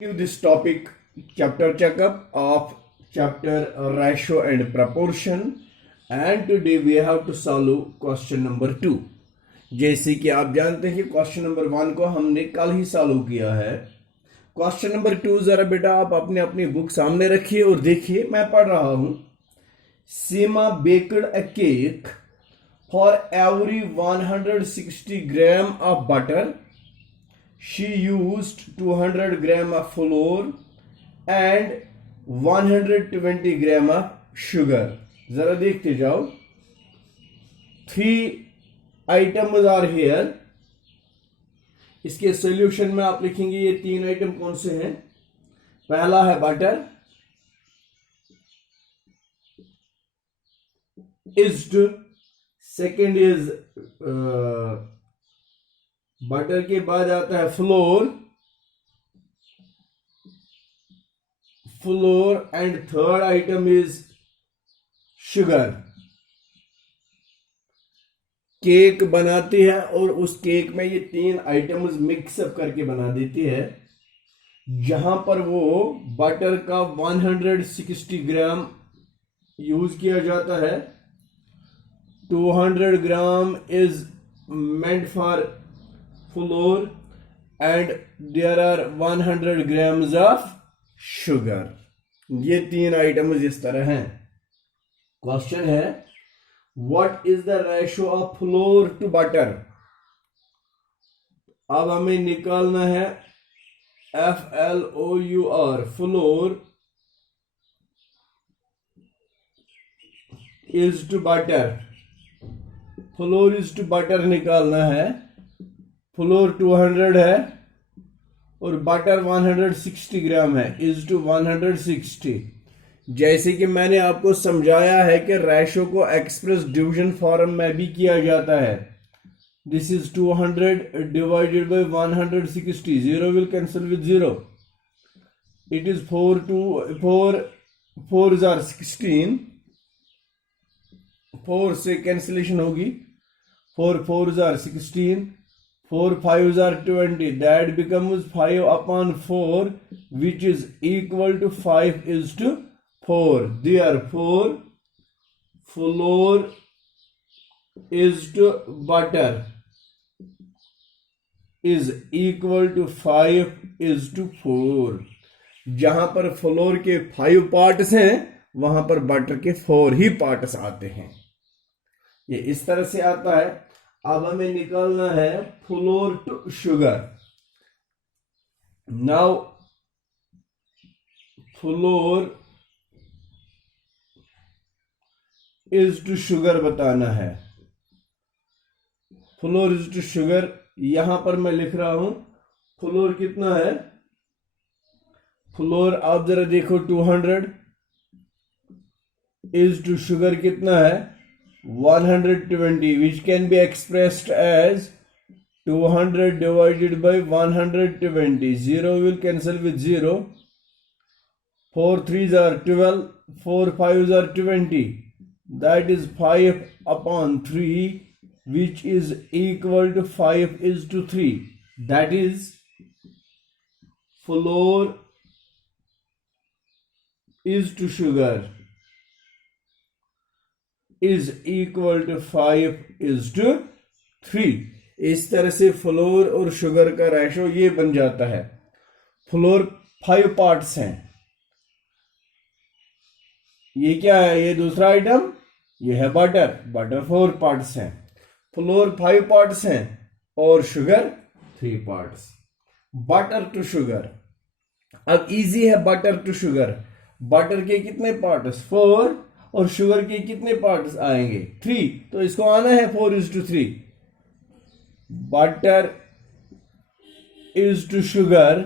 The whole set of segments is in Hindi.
To this topic, chapter checkup of chapter ratio and proportion, and today we have to solve question number 2. जैसे कि आप जानते हैं कि क्वेश्चन नंबर 1 को हमने कल ही सॉल्व किया है. क्वेश्चन नंबर 2 जरा बेटा आप अपने अपनी बुक सामने रखिए और देखिए, मैं पढ़ रहा हूं. Seema baked a cake for every 160 gram of butter. She used 200 gram of flour and 120 gram of sugar. जरा देखते जाओ. 3 items are here. इसके सॉल्यूशन में आप लिखेंगे ये 3 आइटम कौन से हैं. पहला है बटर, इज्ड. सेकेंड इज बटर के बाद आता है floor and third item is sugar. Cake बनाती है और उस केक में ये 3 आइटम्स मिक्सअप करके बना देती है. जहां पर वो बटर का 160 ग्राम यूज किया जाता है. 200 gram is meant for flour and there are 100 grams of sugar. ये 3 आइटम्स इस तरह हैं. क्वेश्चन है what is the ratio of flour to butter. अब हमें निकालना है FLOUR, flour is to butter. flour is to butter निकालना है. फ्लोर 200 है और बटर 160 ग्राम है. Is to 160. जैसे कि मैंने आपको समझाया है कि रेशो को एक्सप्रेस डिवीजन फॉर्म में भी किया जाता है. This is 200 divided by 160. 0 will cancel with 0. It is 4 or 16. 4 से कैंसिलेशन होगी. 4 or 16. 4 5s are 20. That becomes 5 upon 4, which is equal to 5 is to 4. Therefore, flour is to butter is equal to 5 is to 4. जहां पर फ्लोर के 5 पार्ट्स हैं वहां पर बटर के 4 ही पार्ट्स आते हैं. ये इस तरह से आता है. अब हमें निकालना है flour to sugar. Now flour is to sugar बताना है. फ्लोर इज टू शुगर यहां पर मैं लिख रहा हूं. फ्लोर कितना है. फ्लोर आप जरा देखो 200 इज टू शुगर कितना है 120, which can be expressed as 200 divided by 120. 0 will cancel with 0. 4 3s are 12. 4 5s are 20. That is 5 upon 3, which is equal to 5 is to 3. That is flour is to sugar is equal to 5 is to 3. इस तरह से फ्लोर और शुगर का रेशो ये बन जाता है. फ्लोर 5 पार्ट्स हैं. ये क्या है. ये दूसरा आइटम ये है बटर. बटर 4 पार्ट्स हैं. फ्लोर 5 पार्ट्स हैं और sugar 3 parts. Butter to sugar. अब इजी है बटर टू शुगर. बटर के कितने पार्ट्स 4 और शुगर के कितने पार्ट्स आएंगे 3. तो इसको आना है 4 is to 3. Butter is to sugar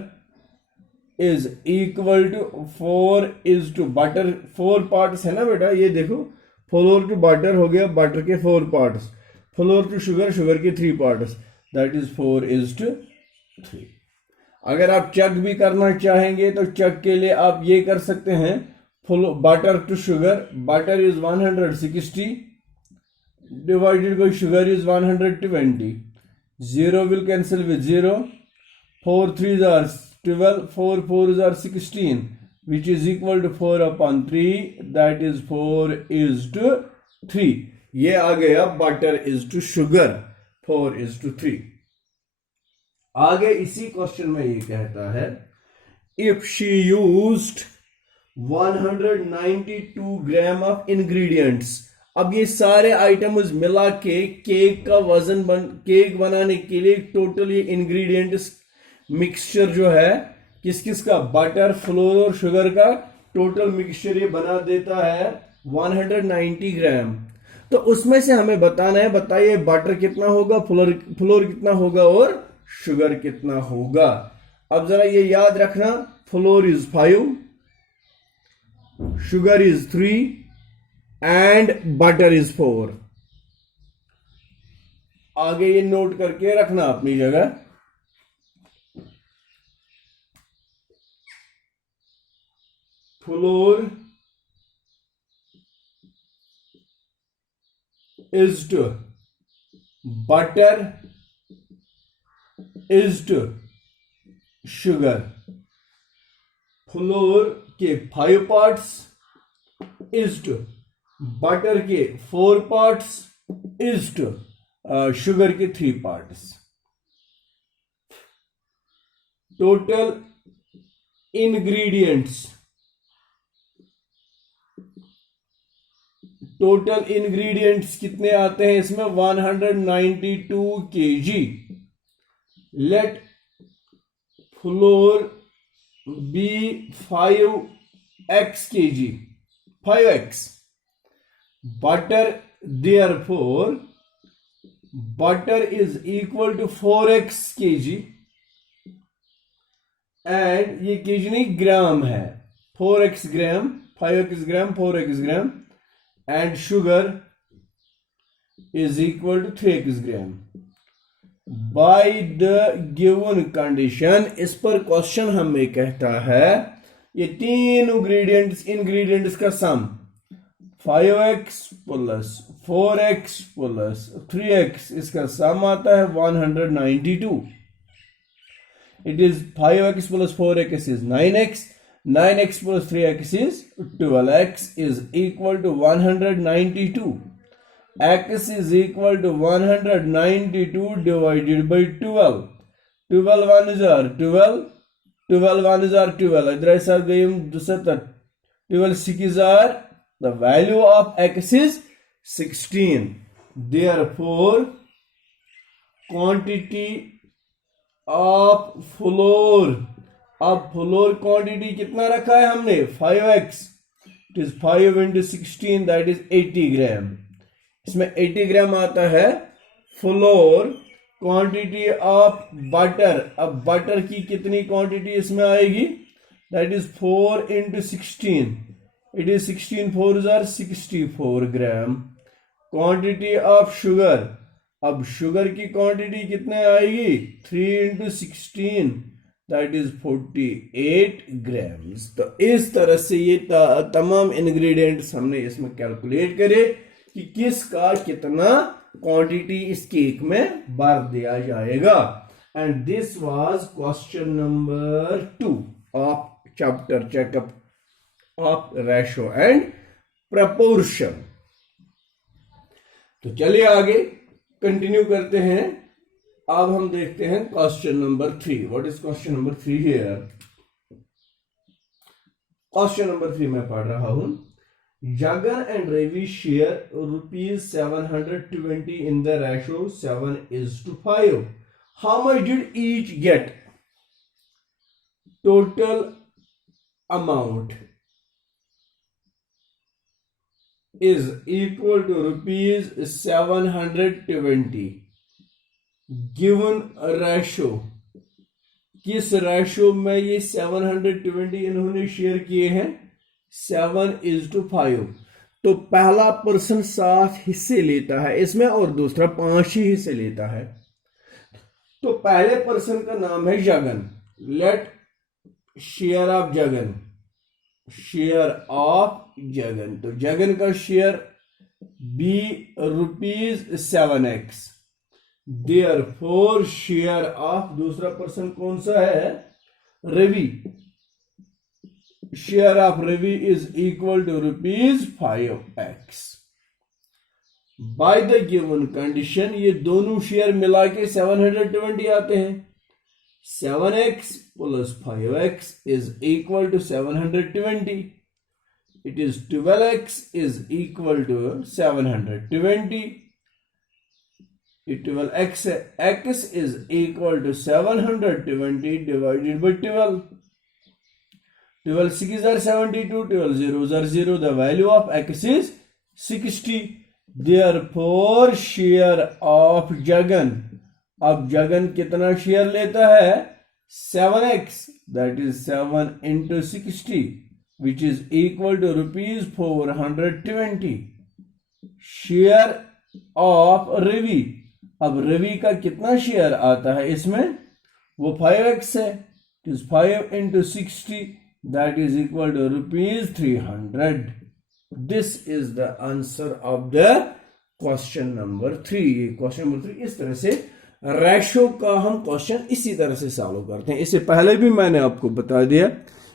is equal to 4 is to butter 4 parts है ना बेटा. ये देखो फ्लोर टू बटर हो गया. बटर के 4 parts. Flour to sugar sugar के 3 parts. That is 4 is to 3. अगर आप चेक भी करना चाहेंगे तो चेक के लिए आप ये कर सकते हैं. Butter to sugar. Butter is 160 divided by sugar is 120. 0 will cancel with 0. 4 3s are 12, 4 4s are 16, which is equal to 4 upon 3, that is 4 is to 3. ये आ गया butter is to sugar, 4 is to 3. आगे इसी क्वेश्चन में ये कहता है if she used 192 gram of ingredients. अब ये सारे आइटम्स मिला के केक का वजन केक बनाने के लिए टोटल ये इंग्रेडिएंट्स मिक्सचर जो है किस किस का, बटर, फ्लोर और शुगर का टोटल मिक्सचर ये बना देता है 190 ग्राम. तो उसमें से हमें बताना है, बताइए बटर कितना होगा, फ्लोर कितना होगा और शुगर कितना होगा. अब जरा ये याद रखना, floor is 5, sugar is 3 and butter is 4. आगे ये नोट करके रखना अपनी जगह. Floor is to butter is to sugar. Floor के 5 पार्ट्स is to बटर के 4 पार्ट्स is to शुगर के 3 parts. Total ingredients, total ingredients कितने आते हैं इसमें, 192 kg. Let flour be 5x kg, 5x. Butter, therefore butter is equal to 4x kg. And ये kg नहीं ग्राम है, 4x gram, 5x gram, 4x gram. And sugar is equal to 3x gram. By the given condition, इस पर क्वेश्चन हमें कहता है ये तीन इंग्रेडिएंट्स का सम 5x plus 4x plus 3x, इसका सम आता है 192. It is 5x plus 4x is 9x. 9x plus 3x is 12x is equal to 192. X is equal to 192 divided by 12. 12 ones are 12. 12 ones are 12. इधर ऐसा गई 12 6s are, the value of x is 16. Therefore, quantity of flour. अब फ्लोर क्वांटिटी कितना रखा है हमने, 5x. It is 5 into 16, that is 80 ग्राम. इसमें 80 ग्राम आता है फ्लोर. क्वांटिटी ऑफ बटर, अब बटर की कितनी क्वांटिटी इसमें आएगी, that is 4 into 16. It is 16 4s are 64 gram. Quantity of sugar, अब शुगर की क्वांटिटी कितने आएगी, 3 into 16, दैट इज 48 ग्राम्स. तो इस तरह से ये तमाम इंग्रेडिएंट्स हमने इसमें कैलकुलेट करे कि किसका कितना क्वांटिटी इस केक में भर दिया जाएगा. And this was question number 2 of chapter checkup of ratio and proportion. तो चलिए आगे कंटिन्यू करते हैं. अब हम देखते हैं question number 3. What is question number 3 here? Question number 3 मैं पढ़ रहा हूं. Jagan and Ravi share ₹720 in the ratio 7:5. How much did each get? Total amount is equal to ₹720. Given ratio, किस रेशो में ये 720 इन्होंने शेयर किए हैं, 7:5. तो पहला पर्सन 7 हिस्से लेता है इसमें और दूसरा 5 ही हिस्से लेता है. तो पहले पर्सन का नाम है Jagan. Let share of Jagan, share of Jagan. तो जगन का share be ₹7x. Therefore share of दूसरा पर्सन कौन सा है, Ravi, share of Ravi is equal to rupees 5x. By the given condition, ये दोनों शेयर मिला के 720 आते हैं. 7x plus 5x is equal to 720. It is 12x is equal to 720. 12x x is equal to 720 divided by 12. 12 6 are 72, 12 zeros are 0. The value of x is 60. Therefore, share of Jagan. अब जगन कितना शेयर लेता है? 7x, that is 7 into 60, which is equal to rupees 420. Share of Ravi. अब रवि का कितना शेयर आता है इसमें? वो 5x है. It is 5 into 60, that is equal to rupees 300. This is the answer of the question number 3. ये क्वेश्चन नंबर 3 इस तरह से रेशो का हम क्वेश्चन इसी तरह से सॉल्व करते हैं. इससे पहले भी मैंने आपको बता दिया,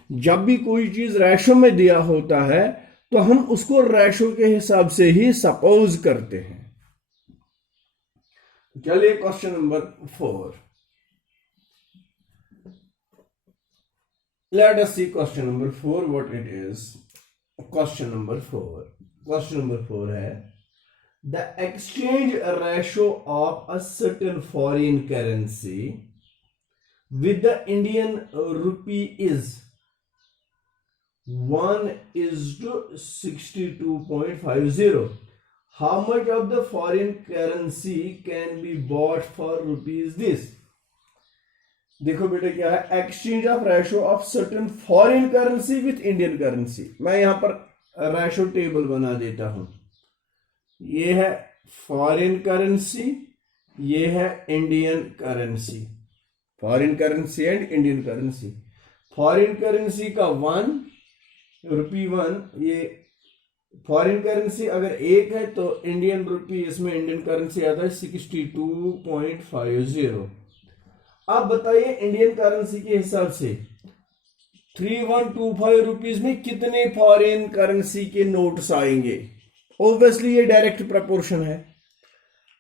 जब भी कोई चीज रेशो में दिया होता है तो हम उसको रेशो के हिसाब से ही सपोज करते हैं. चलिए question number 4. Let us see question number 4 what it is. Question number 4. Question number 4 है the exchange ratio of a certain foreign currency with the Indian rupee is 1:62.50. How much of the foreign currency can be bought for rupees this? देखो बेटा क्या है, exchange of ratio of certain foreign currency with Indian currency. मैं यहां पर रेशो टेबल बना देता हूं. ये है फॉरेन करेंसी, ये है Indian currency. Foreign currency and Indian currency. Foreign currency का 1 रुपी 1, ये फॉरेन करेंसी अगर 1 है तो इंडियन रुपी, इसमें इंडियन करेंसी आता है 62.50. अब बताइए इंडियन करेंसी के हिसाब से 3125 रुपीज में कितने फॉरेन करेंसी के नोट्स आएंगे? ऑब्वियसली ये डायरेक्ट प्रपोर्शन है.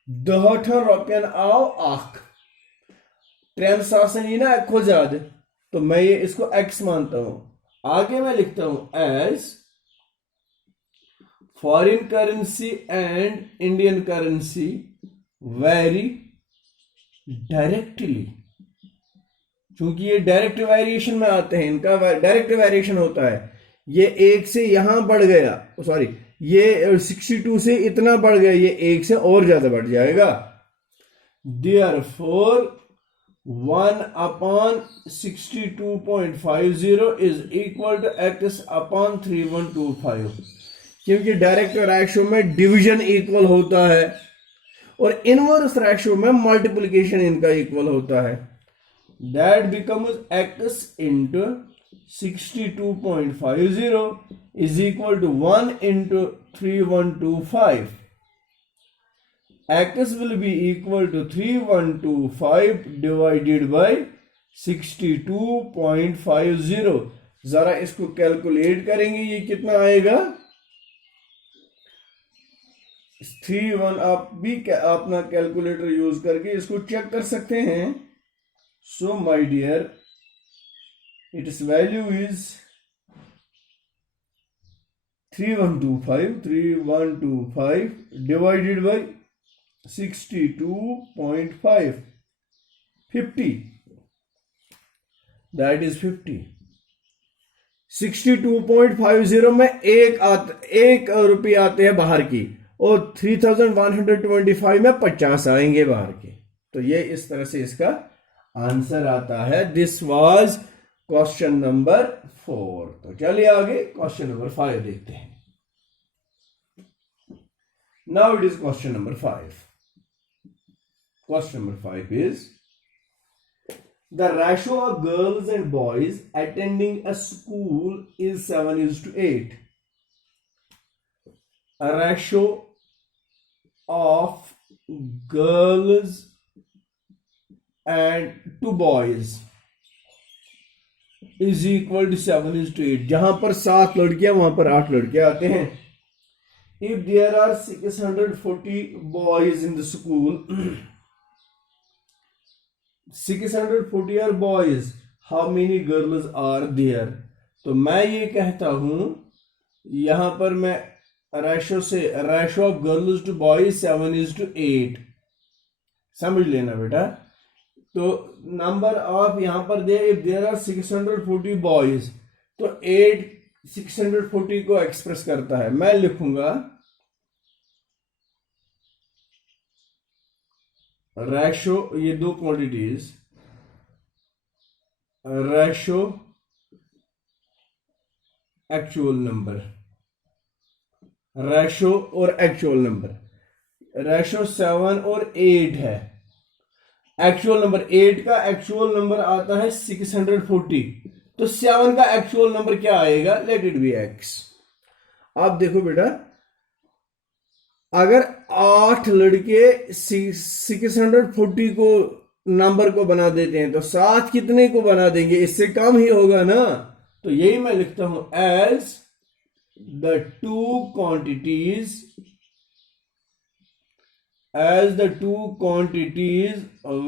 10 रुपयन आओ आख 3 सासन ये ना खो ज्यादा, तो मैं ये इसको x मानता हूं. आगे मैं लिखता हूं as foreign currency and Indian currency very directly. क्योंकि ये डायरेक्ट वेरिएशन में आते हैं, इनका डायरेक्ट वेरिएशन होता है. ये 1 से यहां बढ़ गया, सॉरी ये 62 से इतना बढ़ गया, ये 1 से और ज्यादा बढ़ जाएगा. Therefore 1/62.50 is equal to x upon 3125. क्योंकि डायरेक्ट रेशो में डिवीजन इक्वल होता है और इनवर्स रेशो में मल्टीप्लिकेशन इनका इक्वल होता है. That becomes x into 62.50 is equal to 1 into 3125. X will be equal to 3125 divided by 62.50. जरा इसको कैलकुलेट करेंगे, ये कितना आएगा? 31 आप भी अपना कैलकुलेटर यूज करके इसको चेक कर सकते हैं. So my dear, its value is 3125 divided by 62.5, 50. That is 50. 62.50 में एक रुपये आते हैं बाहर की और 3125 में 50 आएंगे बाहर के. तो ये इस तरह से इसका आंसर आता है. This was question number 4. तो चलिए आगे क्वेश्चन नंबर 5 देखते हैं. Now it is question number 5. Question number 5 is the ratio of girls and boys attending a school is 7:8. A ratio of girls and to boys is equal to 7:8। जहां पर 7 लड़कियां वहां पर 8 लड़के आते हैं। If there are 640 boys in the school, 640 are boys, how many girls are there. तो मैं ये कहता हूं, यहां पर मैं ratio of girls to boys 7:8, समझ लेना बेटा। तो नंबर ऑफ यहां पर दे, इफ देयर आर 640 बॉयज, तो 8 640 को एक्सप्रेस करता है। मैं लिखूंगा रेशो, ये दो quantities, ratio actual number, ratio और एक्चुअल नंबर। रेशो 7 और 8 है। एक्चुअल नंबर 8 का एक्चुअल नंबर आता है 640, तो 7 का एक्चुअल नंबर क्या आएगा, लेट इट बी x। आप देखो बेटा, अगर 8 लड़के 640 को नंबर को बना देते हैं, तो 7 कितने को बना देंगे, इससे कम ही होगा ना। तो यही मैं लिखता हूं, as the two quantities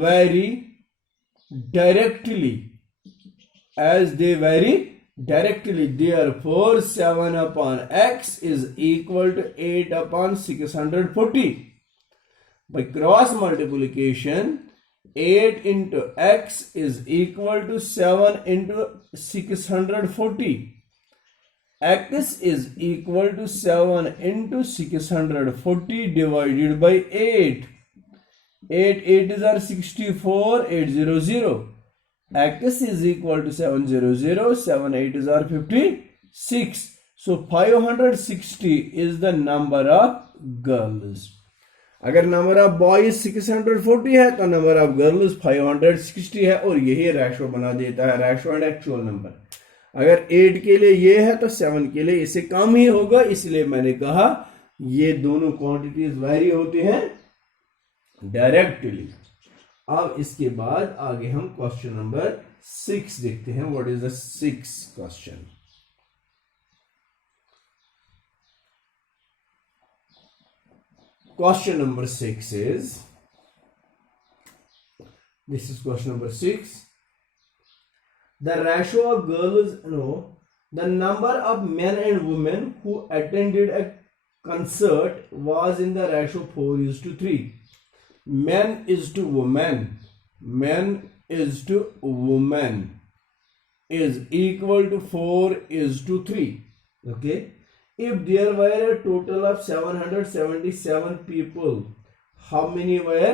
vary directly, as they vary directly, therefore 7 upon x is equal to 8 upon 640. By cross multiplication, 8 into x is equal to 7 into 640. X is equal to 7 into 640 divided by 8. 8 8s are 64, 800. X is equal to 700, 7 8s are 56. So 560 is the number of girls. अगर नंबर ऑफ बॉयज 640 है तो नंबर ऑफ गर्ल्स 560 है, और यही रेशो बना देता है, रेशो एंड एक्चुअल नंबर। अगर 8 के लिए ये है तो 7 के लिए इससे कम ही होगा, इसलिए मैंने कहा ये दोनों क्वांटिटीज वैरी होती हैं डायरेक्टली। अब इसके बाद आगे हम क्वेश्चन नंबर 6 देखते हैं। What is the 6th question? Question number 6 is, this is question number 6. The ratio of girls, the number of men and women who attended a concert was in the ratio 4:3. Men is to women, men is to woman is equal to 4:3. Okay. If there were a total of 777 people, how many were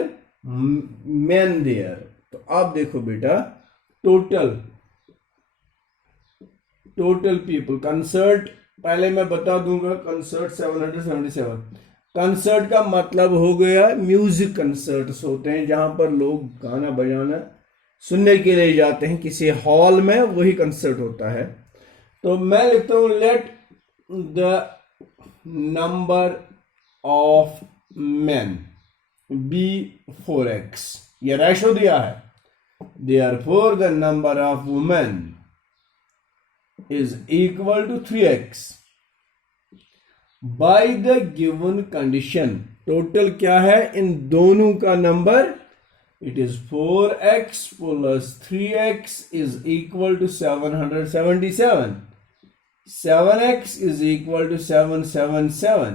men there? तो आप देखो बेटा, टोटल पीपल, कंसर्ट पहले मैं बता दूंगा। कंसर्ट 777, कंसर्ट का मतलब हो गया म्यूजिक कंसर्ट्स होते हैं जहां पर लोग गाना बजाना सुनने के लिए जाते हैं किसी हॉल में, वही कंसर्ट होता है। तो मैं लिखता हूं, late the number of men be 4x, ये रेशो दिया है। therefore the number of women is equal to 3x by the given condition। Total क्या है इन दोनों का number, it is 4x plus 3x is equal to 777। 7x is equal to 777.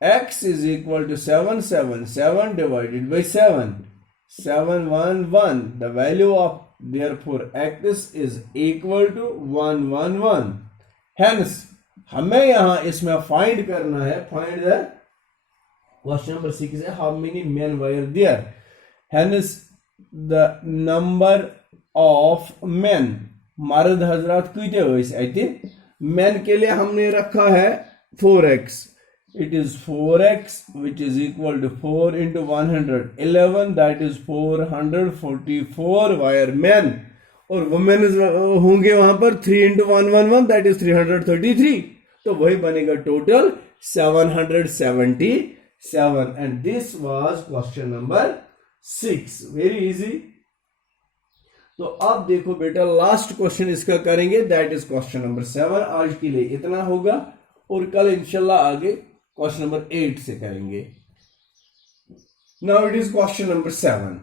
X is equal to 777 divided by 7. 711. The value of therefore x is equal to 111. Hence, हमें यहां इसमें फाइंड करना है, फाइंड द क्वेश्चन नंबर 6 है, how many men were there. Hence, the number of men, मर्द हजरात कितने हुए? मैन के लिए हमने रखा है 4x। It is 4x which is equal to 4 into 111, that is 444 were men, और वुमेन होंगे वहां पर 3 इंटू 111, दैट इज 333। तो वही बनेगा total 777। And this was question number 6। Very easy. तो अब देखो बेटा लास्ट क्वेश्चन इसका करेंगे, दैट इज क्वेश्चन नंबर 7। आज के लिए इतना होगा और कल इंशाल्लाह आगे क्वेश्चन नंबर 8 से करेंगे। Now it is question number 7।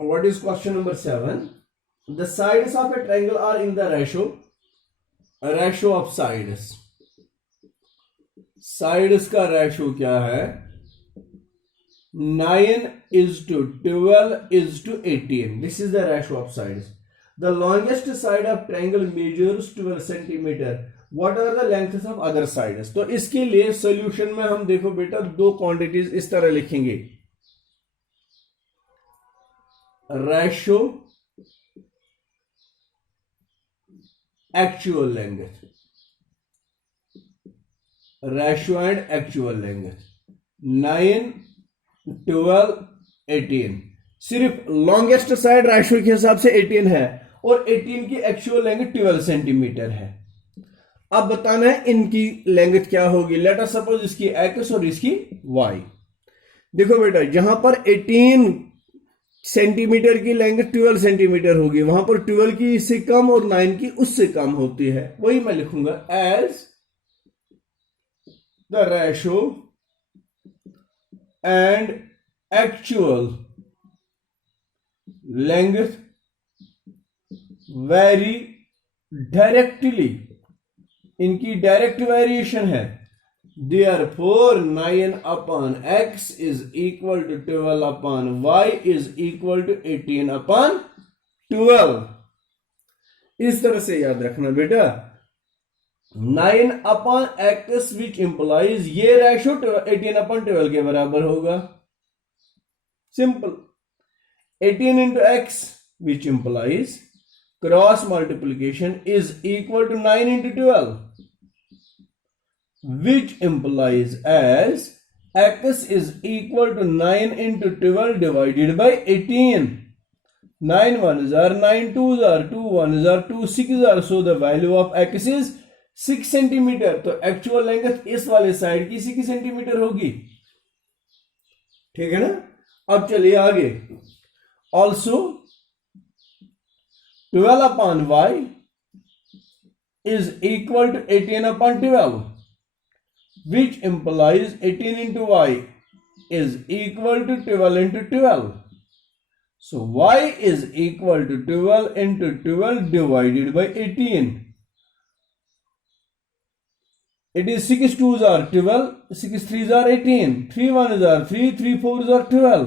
What is question number 7? The sides of a triangle are in the ratio of sides. Sides का रेशो क्या है? 9:12:18. This is the ratio of sides. The longest side of triangle measures 12 centimeter. What are the lengths of other sides? तो इसके लिए सॉल्यूशन में हम देखो बेटा दो क्वांटिटीज इस तरह लिखेंगे, ratio actual length, ratio and actual length 9, 12, 18। सिर्फ लॉन्गेस्ट साइड रेशो के हिसाब से 18 है और 18 की एक्चुअल लेंथ 12 सेंटीमीटर है। अब बताना है इनकी लेंथ क्या होगी। लेट अस सपोज इसकी एक्स और इसकी वाई। देखो बेटा जहां पर 18 सेंटीमीटर की लेंथ 12 सेंटीमीटर होगी, वहां पर 12 की इससे कम और 9 की उससे कम होती है। वही मैं लिखूंगा as the ratio and actual length vary directly, इनकी डायरेक्ट वेरिएशन है। Therefore 9/x is equal to 12/y is equal to 18/12। इस तरह से याद रखना बेटा। 9/x which implies ये रेशो 18/12 के बराबर होगा। Simple. 18 into x which implies cross multiplication is equal to 9 into 12 which implies as x is equal to 9 into 12 divided by 18। 9 1s are 9 2s are 2 1s are 2 6s are, so the value of x is 6 centimetre. तो एक्चुअल लेंथ इस वाले साइड की 6 सेंटीमीटर होगी। ठीक है ना। अब चलिए आगे। Also 12/y is equal to 18/12 which implies 18 into y is equal to 12 into 12. So y is equal to 12 into 12 divided by 18. It is 6 2s are 12, 6 3s are 18, 3 1s are 3, 3 4s are 12.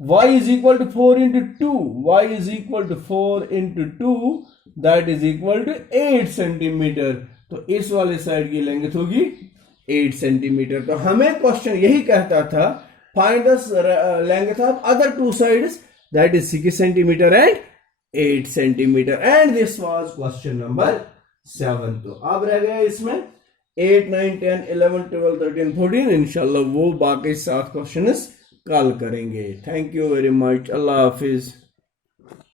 Y is equal to 4 into 2. Y is equal to 4 into 2, that is equal to 8 centimetre. तो इस वाले साइड की लेंथ होगी 8 सेंटीमीटर। तो हमें क्वेश्चन यही कहता था, find the length of other two sides, that is 6 centimetre and 8 centimetre. And this was question number 7। तो अब रह गया इसमें 8 9 10 11 12 13 14। इंशाल्लाह वो बाकी 7 क्वेश्चन कल करेंगे। Thank you very much. Allah Hafiz.